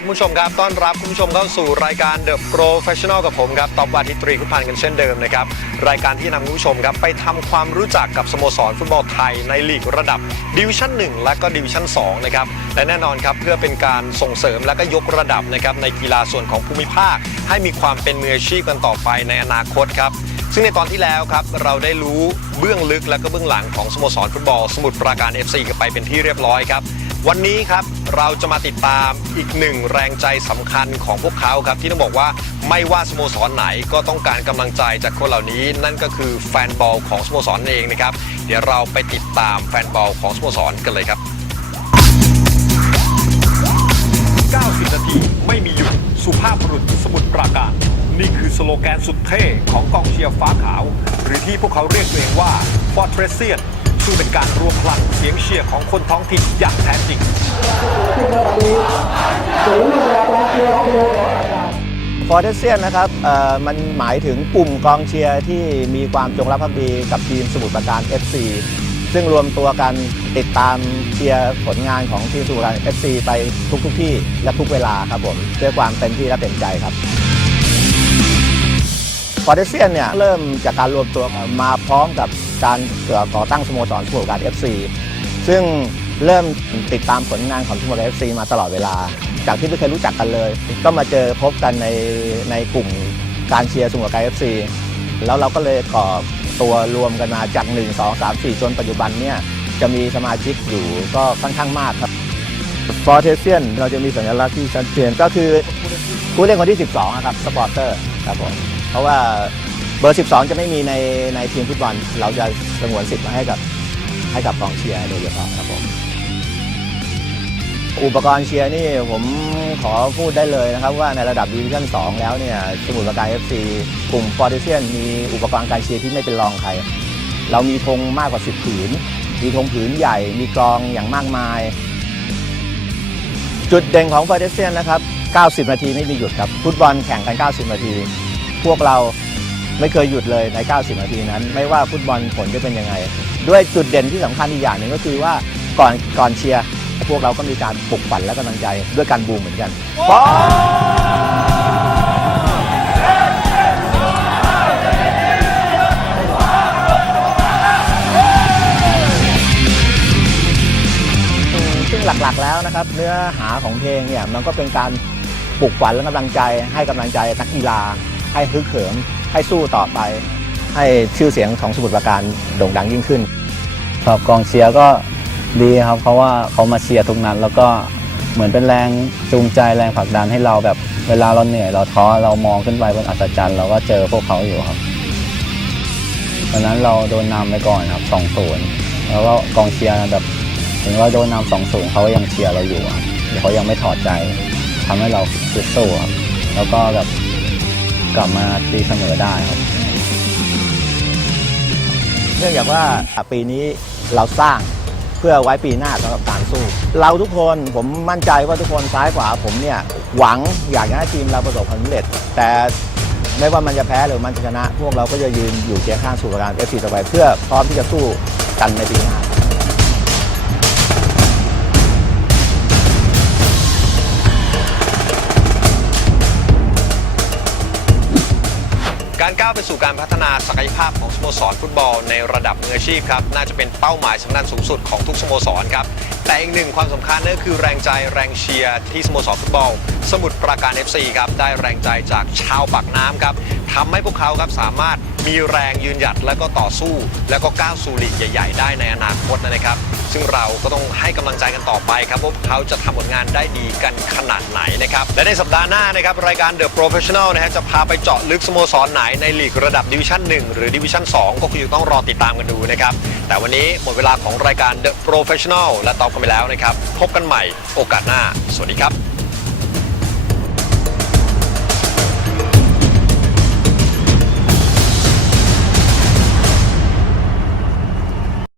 คุณผู้ชมครับต้อนรับคุณผู้ชมเข้าสู่รายการ The Professional กับผมครับตอบวาทิตรีคุณพันธ์กันเช่นเดิมนะครับรายการที่นำคุณผู้ชมครับไปทำความรู้จักกับสโมสรฟุตบอลไทยในลีกระดับดิวิชั่น 1 และก็ดิวิชั่น2นะครับและแน่นอนครับเพื่อเป็นการส่งเสริมและก็ยกระดับนะครับในกีฬาส่วนของภูมิภาค ให้มีความเป็นมืออาชีพกันต่อไปในอนาคตครับซึ่งในตอนที่แล้วครับเราได้รู้เบื้องลึกและก็เบื้องหลังของสโมสรฟุตบอล สมุทรปราการ FC กันไปเป็นที่เรียบร้อยครับ วันนี้ครับเราจะมาติดตามอีกหนึ่งแรงใจสำคัญของพวกเขาครับ ที่ต้องบอกว่าไม่ว่าสโมสรไหนก็ต้องการกำลังใจจากคนเหล่านี้ นั่นก็คือแฟนบอลของสโมสรเองนะครับ เดี๋ยวเราไปติดตามแฟนบอลของสโมสรกันเลยครับ 90 นาทีไม่มีหยุดสุภาพบุรุษสมุทรปราการ นี่คือสโลแกนสุดเท่ของกองเชียร์ฟ้าขาว หรือที่พวกเขาเรียกตัวเองว่า f o r t r e s s i a n ซึ่งเป็นการรวมพลังเสียงเชียร์ของคนท้องถิ่นอย่างแท้จริงฟอร์เดเซียนนะครับมันหมายถึงกลุ่มกองเชียร์ที่มีความจงรักภักดีกับทีมสมุทรปราการ FC ซึ่งรวมตัวกันติดตามเชียร์ผลงานของทีมสมุทรปราการ FC ไปทุกทุกที่และทุกเวลาครับผมด้วยความเต็มที่และเต็มใจครับฟอร์เดเซียนเนี่ยเริ่มจากการรวมตัวมาพร้อมกับ การก่อตั้งสโมสรสมุทรปราการ FC ซึ่งเริ่มติดตามผลงานของสมุทรปราการ FC มาตลอดเวลา จากที่ไม่เคยรู้จักกันเลย ก็มาเจอพบกันในในกลุ่มการเชียร์สมุทรปราการ FC แล้วเราก็เลยก่อตัวรวมกันมาจาก 1 2 3 4 จนปัจจุบันเนี่ยจะมีสมาชิกอยู่ก็ค่อนข้างมากครับฟอร์เทเซียนเราจะมีสัญลักษณ์ที่ชัดเจนก็คือผู้เล่นคนที่ 12อะครับ สปอร์เตอร์ครับผมเพราะว่า เบอร์ 12 จะไม่มีในในทีมฟุตบอลเราจะสงวนสิทธิ์มาให้กับให้กับกองเชียร์โดยเฉพาะครับผมอุปกรณ์เชียร์นี่ผมขอพูดได้เลยนะครับว่าในระดับดิวิชั่น 2 แล้วเนี่ยสมุทรปราการ FC กลุ่มฟอร์เดเซียนมีอุปกรณ์การเชียร์ที่ไม่เป็นรองใคร เรามีธงมากกว่า 10 ผืน มีธงผืนใหญ่ มีกองอย่างมากมาย จุดเด่นของฟอร์เดเซียนนะครับ 90 นาทีไม่มีหยุดครับ ฟุตบอลแข่งกัน 90 นาที พวกเรา ไม่เคยหยุดเลยใน 90 นาทีนั้น ไม่ว่าฟุตบอลผลจะเป็นยังไง ด้วยจุดเด่นที่สำคัญอีกอย่างหนึ่งก็คือว่าก่อนก่อนเชียร์พวกเราก็มีการปลุกปั่นและกำลังใจด้วยการบูมเหมือนกันซึ่งหลักๆแล้วนะครับ เนื้อหาของเพลงเนี่ยมันก็เป็นการปลุกฝันและกำลังใจให้กำลังใจนักกีฬาให้ฮึกเหิม ให้สู้ต่อไป ให้ชื่อเสียงของสมุทรปราการโด่งดังยิ่งขึ้นครับกองเชียร์ก็ดีครับ เพราะว่าเขามาเชียร์ทุกนัดแล้วก็เหมือนเป็นแรงจูงใจแรงผลักดันให้เราแบบเวลาเราเหนื่อยเราท้อเรามองขึ้นไปบนอัศจรรย์เราก็เจอพวกเขาอยู่ครับวันนั้นเราโดนนำไปก่อนครับสองศูนย์แล้วก็กองเชียร์แบบถึงเราโดนนำสองศูนย์เขายังเชียร์เราอยู่ครับเขายังไม่ถอดใจทำให้เราสู้ครับแล้วก็แบบ กลับมาตีเสมอได้ครับ เนื่องจากว่าปีนี้เราสร้างเพื่อไว้ปีหน้าสำหรับการสู้ เราทุกคนผมมั่นใจว่าทุกคนซ้ายขวาผมเนี่ยหวังอยากจะให้ทีมเราประสบความสำเร็จ แต่ไม่ว่ามันจะแพ้หรือมันจะชนะ พวกเราก็จะยืนอยู่เคียงข้างสู่ประการเอฟซีต่อไปเพื่อพร้อมที่จะสู้กันในปีหน้า การก้าวไปสู่การพัฒนาศักยภาพของสโมสรฟุตบอลในระดับมืออาชีพครับน่าจะเป็นเป้าหมายสำคัญสูงสุดของทุกสโมสรครับแต่อีกหนึ่งความสำคัญนั่นคือแรงใจแรงเชียร์ที่สโมสรฟุตบอล สมุทรปราการ FC ครับได้แรงใจจากชาวปากน้ำครับทำให้พวกเขาครับสามารถ มีแรงยืนหยัดและก็ต่อสู้ แล้วก็ก้าวสู่ลีกใหญ่ ๆ ได้ในอนาคตนะครับ ซึ่งเราก็ต้องให้กำลังใจกันต่อไปครับว่าเขาจะทำผลงานได้ดีกันขนาดไหนนะครับ และในสัปดาห์หน้านะครับรายการ The Professional นะฮะจะพาไปเจาะลึกสโมสรไหนในลีกระดับดิวิชั่น1หรือดิวิชั่น2ก็คงจะต้องรอติดตามกันดูนะครับแต่วันนี้หมดเวลาของรายการ The Professional และตอบกันไปแล้วนะครับ พบกันใหม่โอกาสหน้า สวัสดีครับ